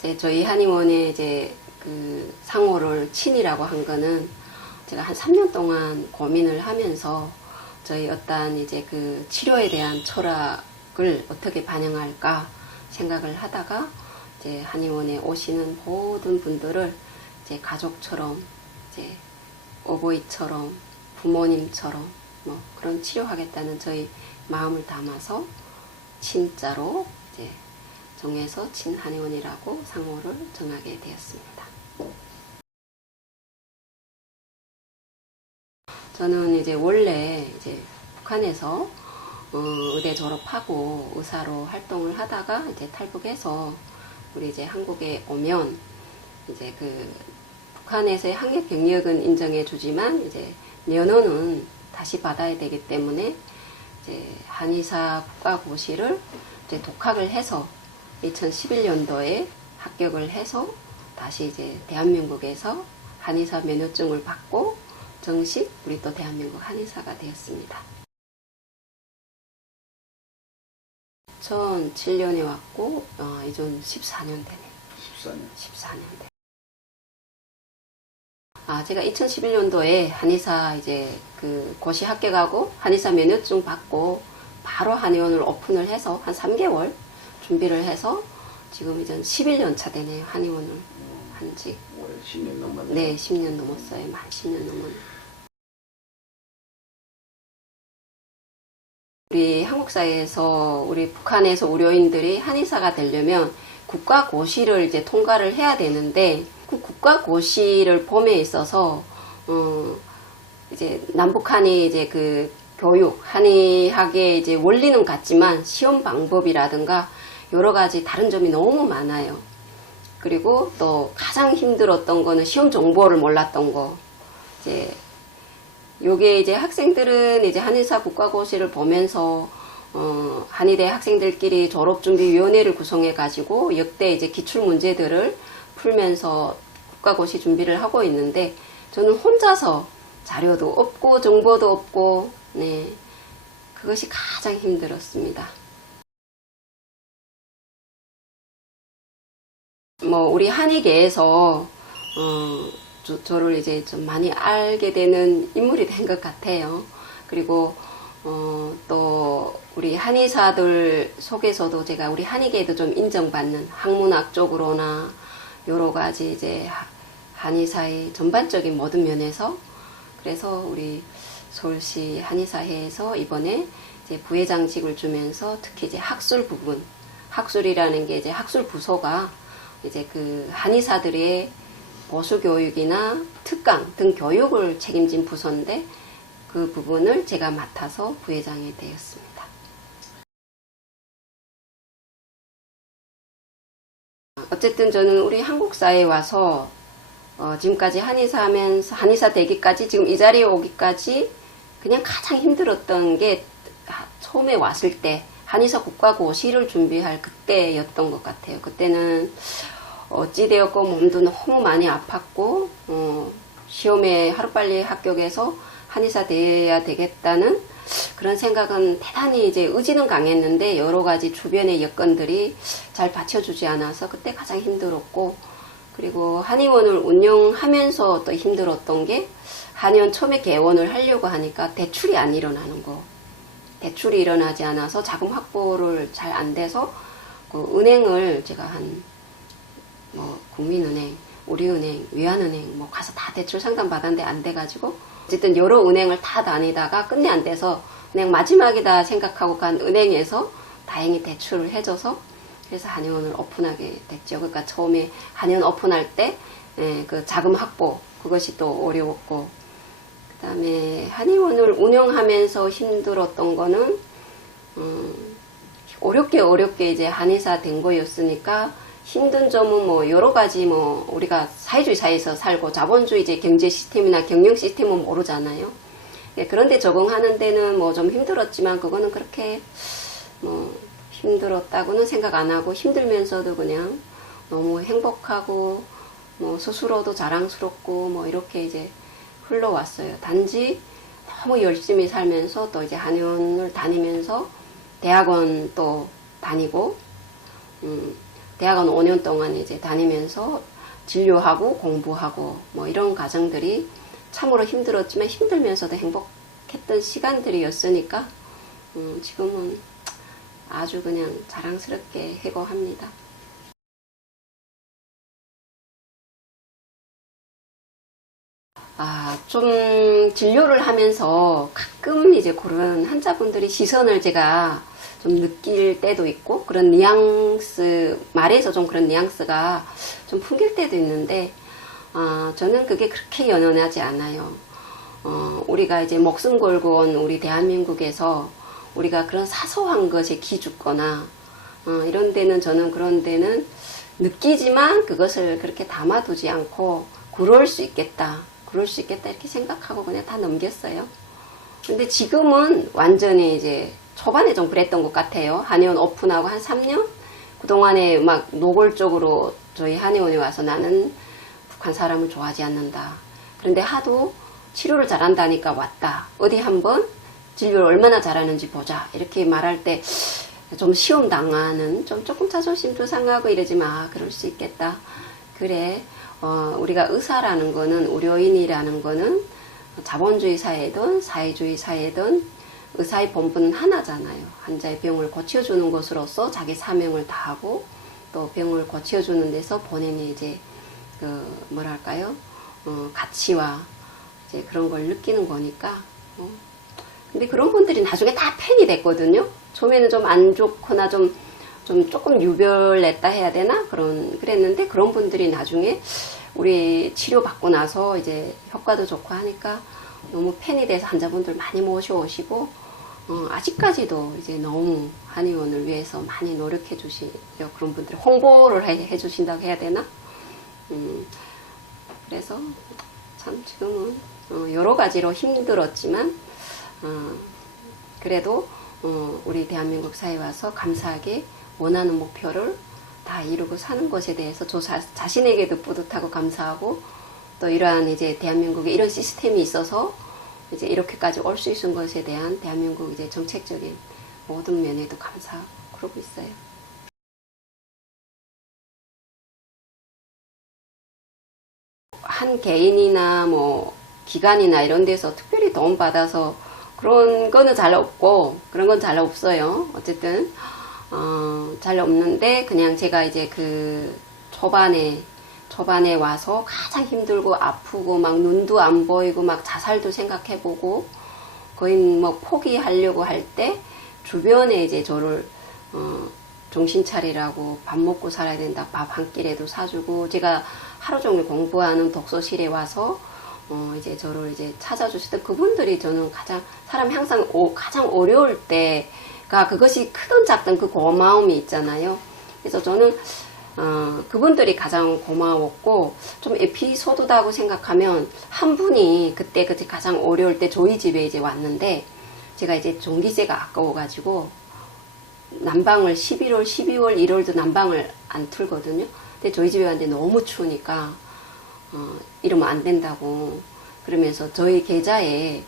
이제 저희 한의원에 이제 그 상호를 친이라고 한 거는 제가 한 3년 동안 고민을 하면서 저희 어떠한 이제 그 치료에 대한 철학을 어떻게 반영할까 생각을 하다가 이제 한의원에 오시는 모든 분들을 이제 가족처럼 이제 어버이처럼 부모님처럼 뭐 그런 치료하겠다는 저희 마음을 담아서 친자로 이제 정해서 친한의원이라고 상호를 정하게 되었습니다. 저는 이제 원래 이제 북한에서 의대 졸업하고 의사로 활동을 하다가 이제 탈북해서 우리 이제 한국에 오면 이제 그 북한에서의 학력 경력은 인정해 주지만 이제 면허는 다시 받아야 되기 때문에 이제 한의사 국가고시를 이제 독학을 해서 2011년도에 합격을 해서 다시 이제 대한민국에서 한의사 면허증을 받고 정식 우리 또 대한민국 한의사가 되었습니다. 2007년에 왔고 이제 14년 되네. 14년 돼. 제가 2011년도에 한의사 이제 그 고시 합격하고 한의사 면허증 받고 바로 한의원을 오픈을 해서 한 3개월 준비를 해서 지금 이제 11년 차 되네요. 한의원을 한지. 10년 넘었네요. 네, 10년 넘었어요. 만 10년 넘었네요. 우리 한국 사회에서 우리 북한에서 의료인들이 한의사가 되려면 국가고시를 이제 통과를 해야 되는데 그 국가고시를 봄에 있어서 이제 남북한이 이제 그 교육 한의학의 이제 원리는 같지만 시험 방법이라든가 여러 가지 다른 점이 너무 많아요. 그리고 또 가장 힘들었던 거는 시험 정보를 몰랐던 거. 이제 요게 이제 학생들은 이제 한의사 국가고시를 보면서 한의대 학생들끼리 졸업준비위원회를 구성해 가지고 역대 이제 기출 문제들을 풀면서 국가고시 준비를 하고 있는데 저는 혼자서 자료도 없고 정보도 없고 네 그것이 가장 힘들었습니다. 뭐 우리 한의계에서 저를 이제 좀 많이 알게 되는 인물이 된 것 같아요. 그리고 또 우리 한의사들 속에서도 제가 우리 한의계에도 좀 인정받는 학문학 쪽으로나 여러 가지 이제 한의사의 전반적인 모든 면에서 그래서 우리 서울시 한의사회에서 이번에 이제 부회장직을 주면서 특히 이제 학술 부분, 학술이라는 게 이제 학술 부서가 이제 그 한의사들의 보수교육이나 특강 등 교육을 책임진 부서인데 그 부분을 제가 맡아서 부회장이 되었습니다. 어쨌든 저는 우리 한국 사회에 와서 지금까지 한의사 하면서 한의사 되기까지 지금 이 자리에 오기까지 그냥 가장 힘들었던 게 처음에 왔을 때 한의사 국가고시를 준비할 그때였던 것 같아요. 그때는 어찌되었고 몸도 너무 많이 아팠고 시험에 하루빨리 합격해서 한의사 돼야 되겠다는 그런 생각은 대단히 이제 의지는 강했는데 여러 가지 주변의 여건들이 잘 받쳐주지 않아서 그때 가장 힘들었고 그리고 한의원을 운영하면서 또 힘들었던 게 한의원 처음에 개원을 하려고 하니까 대출이 안 일어나는 거. 대출이 일어나지 않아서 자금 확보를 잘 안 돼서 그 은행을 제가 뭐 국민은행, 우리은행, 외환은행 뭐 가서 다 대출 상담 받았는데 안 돼가지고 어쨌든 여러 은행을 다 다니다가 끝내 안 돼서 그냥 마지막이다 생각하고 간 은행에서 다행히 대출을 해줘서 그래서 한의원을 오픈하게 됐죠. 그러니까 처음에 한의원 오픈할 때 그 자금 확보 그것이 또 어려웠고 그 다음에 한의원을 운영하면서 힘들었던 거는 어렵게 이제 한의사 된 거였으니까 힘든 점은 뭐 여러 가지 뭐 우리가 사회주의 사회에서 살고 자본주의 이제 경제 시스템이나 경영 시스템은 모르잖아요. 그런데 적응하는 데는 뭐 좀 힘들었지만 그거는 그렇게 뭐 힘들었다고는 생각 안 하고 힘들면서도 그냥 너무 행복하고 뭐 스스로도 자랑스럽고 뭐 이렇게 이제 흘러왔어요. 단지 너무 열심히 살면서 또 이제 한의원을 다니면서 대학원 또 다니고 대학원 5년 동안 이제 다니면서 진료하고 공부하고 뭐 이런 과정들이 참으로 힘들었지만 힘들면서도 행복했던 시간들이었으니까 지금은 아주 그냥 자랑스럽게 해고합니다. 좀 진료를 하면서 가끔 이제 그런 환자분들이 시선을 제가 좀 느낄 때도 있고, 그런 뉘앙스, 말에서 좀 그런 뉘앙스가 좀 풍길 때도 있는데, 저는 그게 그렇게 연연하지 않아요. 우리가 이제 목숨 걸고 온 우리 대한민국에서 우리가 그런 사소한 것에 기죽거나, 이런 데는 저는 그런 데는 느끼지만 그것을 그렇게 담아두지 않고, 그럴 수 있겠다 이렇게 생각하고 그냥 다 넘겼어요. 근데 지금은 완전히 이제 초반에 좀 그랬던 것 같아요. 한의원 오픈하고 한 3년? 그동안에 막 노골적으로 저희 한의원에 와서 나는 북한 사람을 좋아하지 않는다. 그런데 하도 치료를 잘한다니까 왔다. 어디 한번 진료를 얼마나 잘하는지 보자. 이렇게 말할 때 좀 시험 당하는, 좀 조금 자존심도 상하고 이러지만, 그럴 수 있겠다. 그래. 우리가 의사라는 거는, 의료인이라는 거는 자본주의 사회든 사회주의 사회든 의사의 본분은 하나잖아요. 환자의 병을 고쳐주는 것으로서 자기 사명을 다하고, 또 병을 고쳐주는 데서 본인이 이제 뭐랄까요, 가치와 이제 그런 걸 느끼는 거니까. 근데 그런 분들이 나중에 다 팬이 됐거든요. 처음에는 좀 안 좋거나 조금 유별냈다 해야 되나? 그랬는데, 그런 분들이 나중에 우리 치료받고 나서 이제 효과도 좋고 하니까 너무 팬이 돼서 환자분들 많이 모셔오시고, 아직까지도 이제 너무 한의원을 위해서 많이 노력해 주시요. 그런 분들 홍보를 해 주신다고 해야 되나? 그래서 참 지금은 여러 가지로 힘들었지만, 그래도 우리 대한민국 사회에 와서 감사하게 원하는 목표를 다 이루고 사는 것에 대해서 저 자신에게도 뿌듯하고 감사하고, 또 이러한 이제 대한민국에 이런 시스템이 있어서 이제 이렇게까지 올 수 있는 것에 대한 대한민국 이제 정책적인 모든 면에도 감사하고 그러고 있어요. 한 개인이나 뭐 기관이나 이런 데서 특별히 도움받아서 그런 거는 잘 없고, 그런 건 잘 없어요. 어쨌든 잘 없는데, 그냥 제가 이제 그 초반에 와서 가장 힘들고 아프고 막 눈도 안 보이고 막 자살도 생각해보고 거의 뭐 포기하려고 할 때, 주변에 이제 저를 정신 차리라고, 밥 먹고 살아야 된다, 밥 한 끼라도 사주고, 제가 하루 종일 공부하는 독서실에 와서 이제 저를 이제 찾아주시던 그분들이, 저는 사람이 항상 가장 어려울 때가 그것이 크든 작든 그 고마움이 있잖아요. 그래서 저는 그분들이 가장 고마웠고, 좀 에피소드다고 생각하면, 한 분이 그때 가장 어려울 때 저희 집에 이제 왔는데, 제가 이제 전기세가 아까워가지고 난방을 11월, 12월, 1월도 난방을 안 틀거든요. 근데 저희 집에 왔는데 너무 추우니까 이러면 안 된다고, 그러면서 저희 계좌에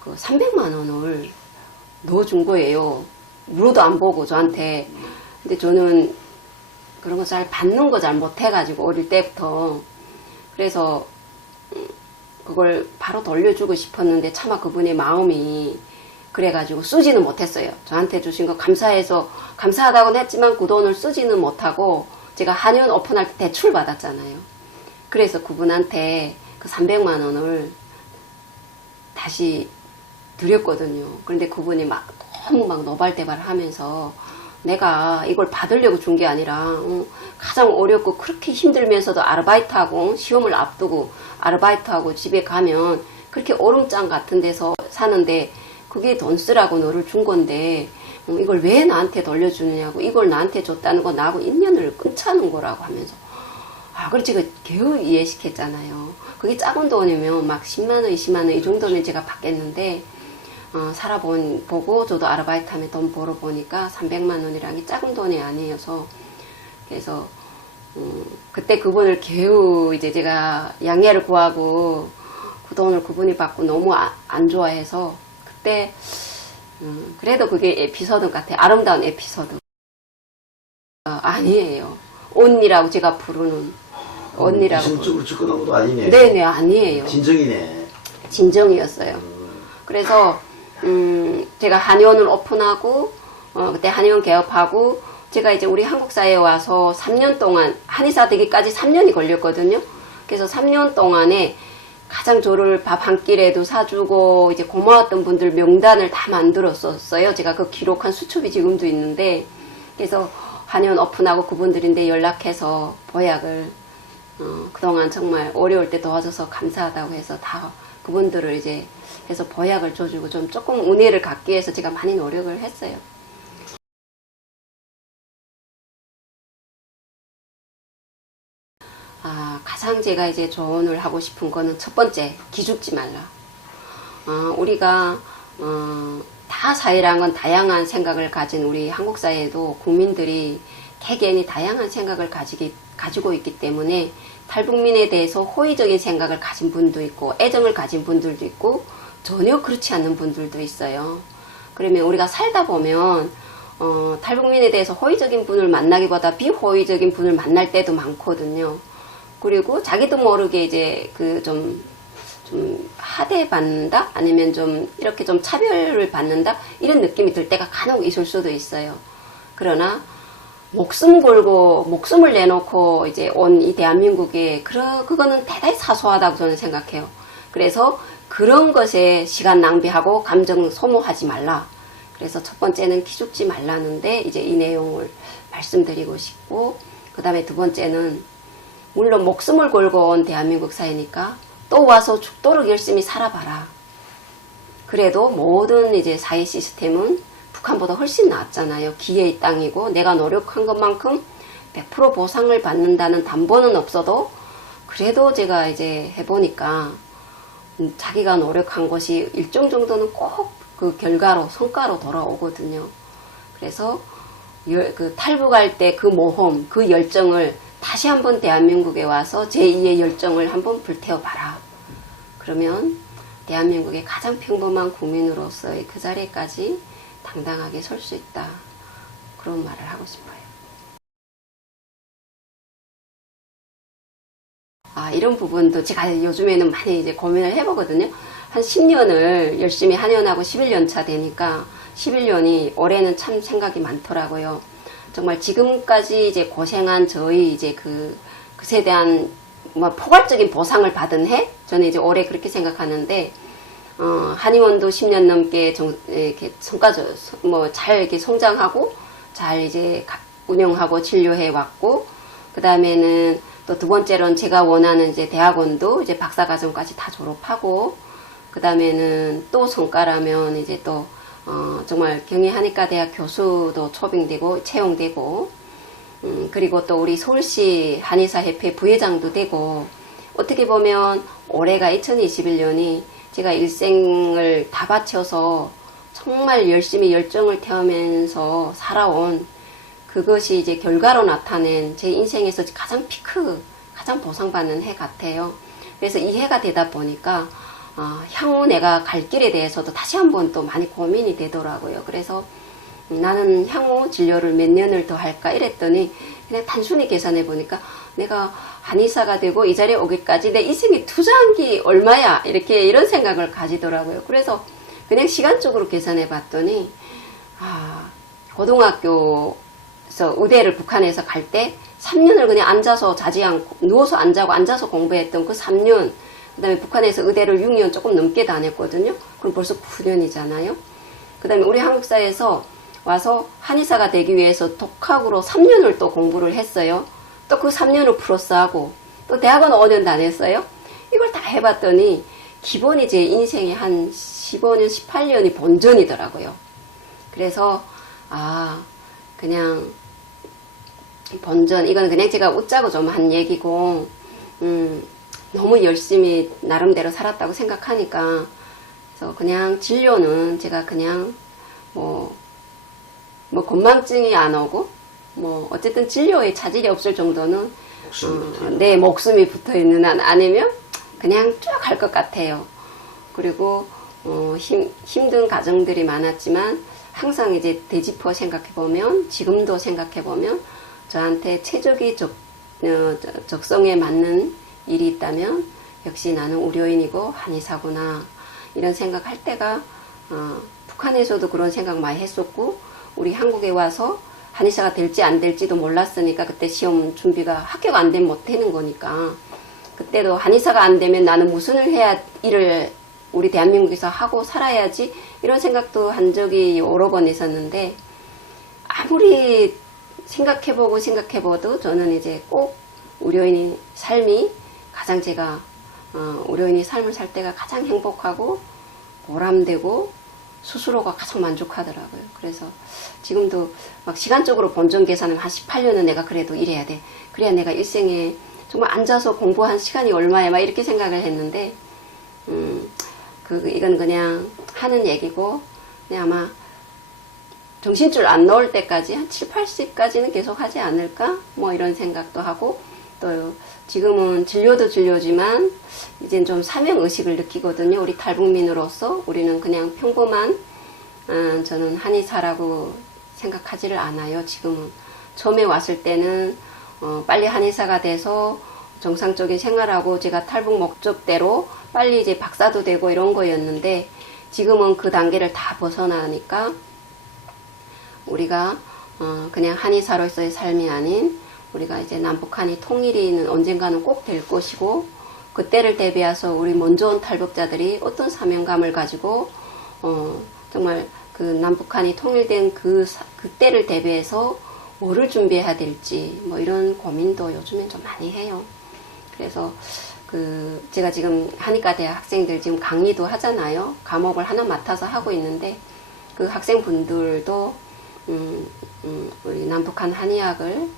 그 300만 원을 넣어준 거예요. 물어도 안 보고 저한테. 근데 저는 그런 거 잘 받는 거 잘 못해가지고, 어릴 때부터. 그래서 그걸 바로 돌려주고 싶었는데, 차마 그분의 마음이 그래가지고 쓰지는 못했어요. 저한테 주신 거 감사하다고는 했지만 그 돈을 쓰지는 못하고, 제가 한의원 오픈할 때 대출 받았잖아요. 그래서 그분한테 그 300만 원을 다시 드렸거든요. 그런데 그분이 너무 노발대발을 하면서, 내가 이걸 받으려고 준 게 아니라 가장 어렵고 그렇게 힘들면서도 아르바이트하고, 시험을 앞두고 아르바이트하고 집에 가면 그렇게 얼음장 같은 데서 사는데 그게 돈 쓰라고 너를 준 건데 이걸 왜 나한테 돌려주느냐고, 이걸 나한테 줬다는 건 나하고 인연을 끊자는 거라고 하면서, 그렇지, 그 겨우 이해시켰잖아요. 그게 작은 돈이면 막 10만원, 20만원 이 정도면 제가 받겠는데, 살아보고 저도 아르바이트 하면 돈 벌어보니까 300만 원이라는 게 작은 돈이 아니어서, 그래서 그때 그분을 겨우 이제 제가 양해를 구하고 그 돈을 그분이 받고 너무 안 좋아해서, 그때 그래도 그게 에피소드 같아요. 아름다운 에피소드. 아니에요. 언니라고 제가 부르는 언니라고. 이성적으로 접근한 것도 아니네. 네네, 아니에요. 진정이네. 진정이었어요. 그래서 제가 한의원을 오픈하고 그때 한의원 개업하고 제가 이제 우리 한국 사회에 와서 3년 동안 한의사 되기까지 3년이 걸렸거든요. 그래서 3년 동안에 가장 저를 밥 한 끼라도 사주고 이제 고마웠던 분들 명단을 다 만들었었어요. 제가 그 기록한 수첩이 지금도 있는데, 그래서 한의원 오픈하고 그분들인데 연락해서 보약을 그동안 정말 어려울 때 도와줘서 감사하다고 해서 다 그분들을 이제 해서 보약을 줘주고 좀 조금 은혜를 갚기 위해서 제가 많이 노력을 했어요. 가장 제가 이제 조언을 하고 싶은 거는 첫 번째, 기죽지 말라. 우리가 다 사회란 건 다양한 생각을 가진 우리 한국 사회에도 국민들이 개개인이 다양한 생각을 가지고 있기 때문에 탈북민에 대해서 호의적인 생각을 가진 분도 있고 애정을 가진 분들도 있고 전혀 그렇지 않는 분들도 있어요. 그러면 우리가 살다 보면 탈북민에 대해서 호의적인 분을 만나기보다 비호의적인 분을 만날 때도 많거든요. 그리고 자기도 모르게 이제 좀 하대받는다? 아니면 좀 이렇게 좀 차별을 받는다? 이런 느낌이 들 때가 간혹 있을 수도 있어요. 그러나 목숨 걸고 목숨을 내놓고 이제 온 이 대한민국에 그거는 대단히 사소하다고 저는 생각해요. 그래서 그런 것에 시간 낭비하고 감정 소모하지 말라. 그래서 첫 번째는 기죽지 말라는데 이제 이 내용을 말씀드리고 싶고, 그 다음에 두 번째는 물론 목숨을 걸고 온 대한민국 사회니까 또 와서 죽도록 열심히 살아봐라. 그래도 모든 이제 사회 시스템은 북한보다 훨씬 낫잖아요. 기회의 땅이고 내가 노력한 것만큼 100% 보상을 받는다는 담보는 없어도 그래도 제가 이제 해보니까 자기가 노력한 것이 일정 정도는 꼭 그 결과로 성과로 돌아오거든요. 그래서 그 탈북할 때 그 모험, 그 열정을 다시 한번 대한민국에 와서 제2의 열정을 한번 불태워봐라. 그러면 대한민국의 가장 평범한 국민으로서의 그 자리까지 당당하게 설 수 있다. 그런 말을 하고 싶어요. 이런 부분도 제가 요즘에는 많이 이제 고민을 해보거든요. 한 10년을 열심히 한의원하고 11년 차 되니까 11년이 올해는 참 생각이 많더라고요. 정말 지금까지 이제 고생한 저희 이제 그것에 대한 포괄적인 보상을 받은 해? 저는 이제 올해 그렇게 생각하는데, 한의원도 10년 넘게 이렇게 잘 이렇게 성장하고, 잘 이제 운영하고 진료해 왔고, 그 다음에는 또 두 번째로는 제가 원하는 이제 대학원도 이제 박사과정까지 다 졸업하고, 그 다음에는 또 성과라면 이제 또 정말 경희한의과대학 교수도 초빙되고 채용되고, 그리고 또 우리 서울시 한의사협회 부회장도 되고, 어떻게 보면 올해가 2021년이 제가 일생을 다 바쳐서 정말 열심히 열정을 태우면서 살아온 그것이 이제 결과로 나타낸 제 인생에서 가장 가장 보상받는 해 같아요. 그래서 이 해가 되다 보니까 향후 내가 갈 길에 대해서도 다시 한번 또 많이 고민이 되더라고요. 그래서 나는 향후 진료를 몇 년을 더 할까 이랬더니 그냥 단순히 계산해 보니까 내가 한의사가 되고 이 자리에 오기까지 내 인생에 투자한 게 얼마야, 이런 생각을 가지더라고요. 그래서 그냥 시간적으로 계산해 봤더니 고등학교에서 의대를 북한에서 갈 때 3년을 그냥 앉아서 자지 않고 누워서 안 자고 앉아서 공부했던 그 3년, 그 다음에 북한에서 의대를 6년 조금 넘게 다녔거든요. 그럼 벌써 9년이잖아요. 그 다음에 우리 한국사에서 와서 한의사가 되기 위해서 독학으로 3년을 또 공부를 했어요. 또 그 3년을 플러스하고 또 대학원 5년 다녔어요. 이걸 다 해봤더니 기본이 제 인생의 한 15년, 18년이 본전이더라고요. 그래서 그냥 본전, 이건 그냥 제가 웃자고 좀 한 얘기고, 너무 열심히 나름대로 살았다고 생각하니까, 그래서 그냥 진료는 제가 그냥 건망증이 안 오고, 어쨌든 진료에 차질이 없을 정도는, 내 목숨이 붙어 있는 한 아니면 그냥 쭉 갈 것 같아요. 그리고, 힘든 가정들이 많았지만, 항상 이제 되짚어 생각해보면, 지금도 생각해보면, 저한테 최적의 적성에 맞는 일이 있다면 역시 나는 의료인이고 한의사구나 이런 생각할 때가 북한에서도 그런 생각 많이 했었고 우리 한국에 와서 한의사가 될지 안 될지도 몰랐으니까 그때 시험 준비가 합격 안 되면 못 되는 거니까 그때도 한의사가 안 되면 나는 무슨 일 해야 일을 우리 대한민국에서 하고 살아야지 이런 생각도 한 적이 여러 번 있었는데 아무리 생각해봐도 저는 이제 꼭 의료인의 삶이 가장 제가 의료인의 삶을 살 때가 가장 행복하고 보람되고 스스로가 가장 만족하더라고요. 그래서 지금도 막 시간적으로 본전 계산은 한 18년은 내가 그래도 일해야 돼. 그래야 내가 일생에 정말 앉아서 공부한 시간이 얼마야 막 이렇게 생각을 했는데 이건 그냥 하는 얘기고 그냥 아마 정신줄 안 넣을 때까지 한 7, 80까지는 계속 하지 않을까? 뭐 이런 생각도 하고 또 지금은 진료도 진료지만 이젠 좀 사명의식을 느끼거든요. 우리 탈북민으로서 우리는 그냥 평범한 저는 한의사라고 생각하지를 않아요. 지금은 처음에 왔을 때는 빨리 한의사가 돼서 정상적인 생활하고 제가 탈북 목적대로 빨리 이제 박사도 되고 이런 거였는데 지금은 그 단계를 다 벗어나니까 우리가 그냥 한의사로서의 삶이 아닌 우리가 이제 남북한이 통일이 언젠가는 꼭 될 것이고 그때를 대비해서 우리 먼저 온 탈북자들이 어떤 사명감을 가지고 정말 그 남북한이 통일된 그때를 대비해서 뭐를 준비해야 될지 뭐 이런 고민도 요즘엔 좀 많이 해요. 그래서 제가 지금 한의과 대학 학생들 지금 강의도 하잖아요. 과목을 하나 맡아서 하고 있는데 그 학생분들도 우리 남북한 한의학을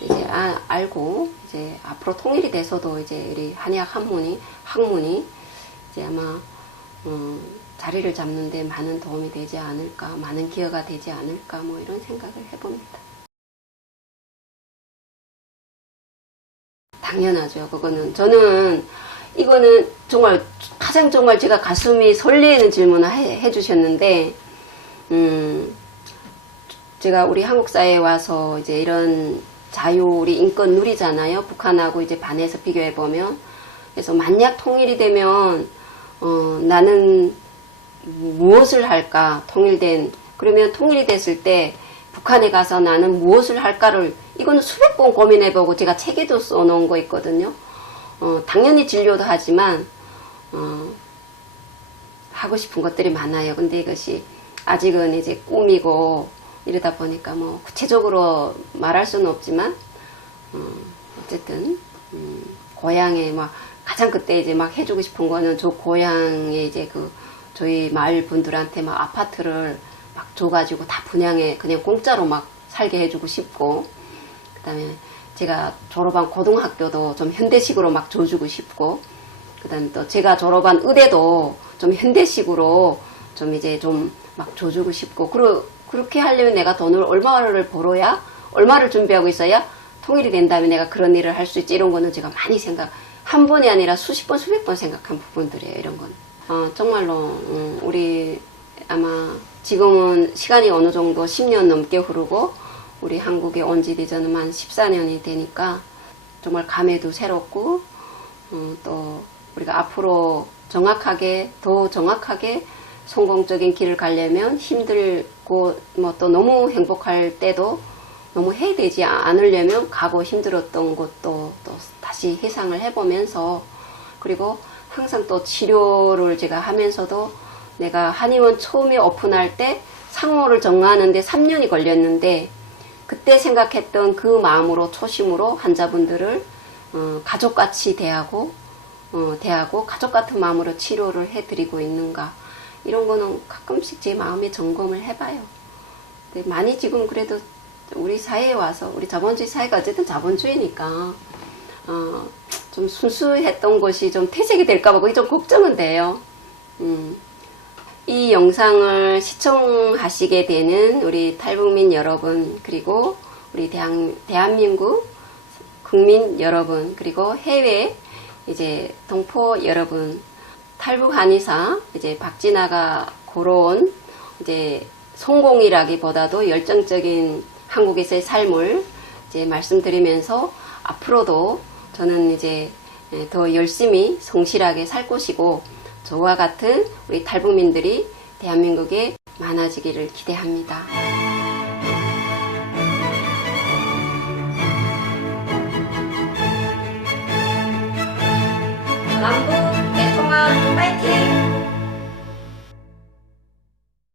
이제 알고 이제 앞으로 통일이 돼서도 이제 우리 한의학 학문이 이제 아마 자리를 잡는데 많은 도움이 되지 않을까, 많은 기여가 되지 않을까 뭐 이런 생각을 해봅니다. 당연하죠. 그거는 저는 이거는 정말 가장 정말 제가 가슴이 설레는 질문을 해주셨는데 제가 우리 한국 사회에 와서 이제 이런 자유, 우리 인권 누리잖아요. 북한하고 이제 반해서 비교해 보면. 그래서 만약 통일이 되면 나는 무엇을 할까? 그러면 통일이 됐을 때 북한에 가서 나는 무엇을 할까를 이거는 수백 번 고민해보고 제가 책에도 써놓은 거 있거든요. 당연히 진료도 하지만 하고 싶은 것들이 많아요. 근데 이것이 아직은 이제 꿈이고 이러다 보니까 뭐 구체적으로 말할 수는 없지만 어쨌든 고향에 막 가장 그때 이제 막 해주고 싶은 거는 저 고향에 이제 저희 마을 분들한테 막 아파트를 막 줘가지고 다 분양해 그냥 공짜로 막 살게 해주고 싶고 그다음에 제가 졸업한 고등학교도 좀 현대식으로 막 줘주고 싶고 그다음에 또 제가 졸업한 의대도 좀 현대식으로 좀 이제 좀 막 줘주고 싶고 그렇게 하려면 내가 돈을 얼마를 벌어야 얼마를 준비하고 있어야 통일이 된다면 내가 그런 일을 할 수 있지 이런 거는 제가 많이 한 번이 아니라 수십 번 수백 번 생각한 부분들이에요. 이런 건 정말로 우리 아마 지금은 시간이 어느 정도 10년 넘게 흐르고 우리 한국에 온 지 저는 한 14년이 되니까 정말 감회도 새롭고 또 우리가 앞으로 더 정확하게 성공적인 길을 가려면 힘들고 뭐 또 너무 행복할 때도 너무 해되지 않으려면 가고 힘들었던 것도 또 다시 회상을 해보면서 그리고 항상 또 치료를 제가 하면서도 내가 한의원 처음에 오픈할 때 상호를 정하는데 3년이 걸렸는데 그때 생각했던 그 마음으로 초심으로 환자분들을 가족같이 대하고 가족 같은 마음으로 치료를 해드리고 있는가 이런 거는 가끔씩 제 마음에 점검을 해봐요. 근데 많이 지금 그래도 우리 사회에 와서 우리 자본주의 사회가 어쨌든 자본주의니까 좀 순수했던 것이 좀 퇴색이 될까봐 그게 좀 걱정은 돼요. 이 영상을 시청하시게 되는 우리 탈북민 여러분 그리고 우리 대한민국 국민 여러분 그리고 해외 이제 동포 여러분 탈북 한의사 이제 박진아가 걸어온 이제 성공이라기보다도 열정적인 한국에서의 삶을 이제 말씀드리면서 앞으로도 저는 이제 더 열심히 성실하게 살 것이고 저와 같은 우리 탈북민들이 대한민국에 많아지기를 기대합니다.